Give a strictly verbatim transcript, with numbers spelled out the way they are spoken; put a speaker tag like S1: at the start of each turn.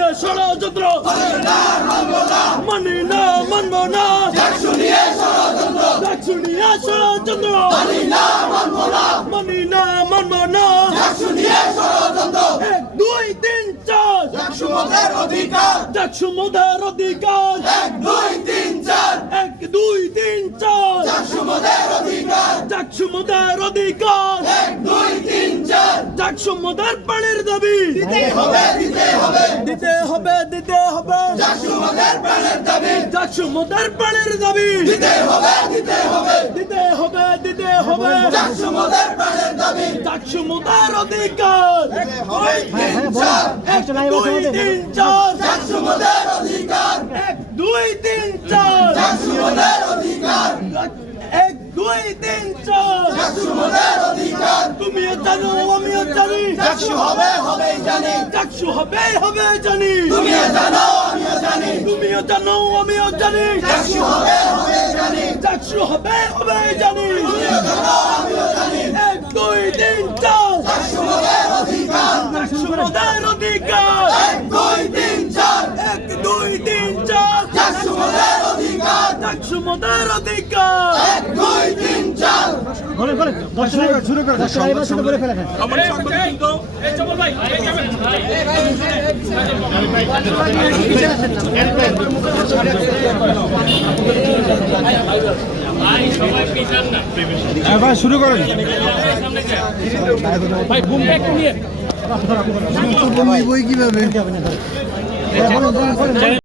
S1: ষড়যন্ত্র মানি না মানব না ডাকসু নিয়ে ষড়যন্ত্র মানি না মানব না এক দুই তিন চার
S2: ডাকসু মোদের অধিকার
S1: ডাকসু মোদের অধিকার
S2: এক দুই তিন চার
S1: এক দুই তিন চার
S2: ডাকসু মোদের অধিকার
S1: ডাকসু মোদের অধিকার
S2: এক দুই তিন চার
S1: ডাকসু মোদের প্রাণের দাবি
S2: দিতে হবে দিতে হবে
S1: দিতে হবে দিতে হবে
S2: ডাকসু মোদের প্রাণের দাবি
S1: ডাকসু মোদের প্রাণের দাবি
S2: দিতে হবে দিতে হবে
S1: দিতে হবে দিতে হবে
S2: ডাকসু মোদের প্রাণের দাবি
S1: ডাকসু মোদের অধিকার
S2: এক দুই তিন চার
S1: এক দুই তিন চার
S2: ডাকসু মোদের অধিকার
S1: এক দুই তিন চার
S2: ডাকসু মোদের অধিকার
S1: এক দুই তিন চার
S2: ডাকসু মোদের অধিকার
S1: তুমিও জানো আমিও জানি
S2: ডাকসু হবে হবেই জানি
S1: ডাকসু হবে হবে জানি
S2: তুমিও জানো আমিও জানি
S1: তুমিও জানো আমিও জানি
S2: ডাকসু হবে হবেই জানি
S1: ডাকসু হবে হবে জানি
S2: তুমিও জানো আমিও জানি
S1: এক দুই তিন চার
S2: ডাকসু মোদের অধিকার
S1: ডাকসু মোদের অধিকার
S2: এক দুই তিন চার
S1: এক দুই তিন চার
S2: ডাকসু মোদের অধিকার
S1: ডাকসু মোদের অধিকার
S2: এক দুই তিন চার
S3: ভাই শুরু করেন
S4: ভাই ঘুমটা একটু নিয়ে
S3: বই কিভাবে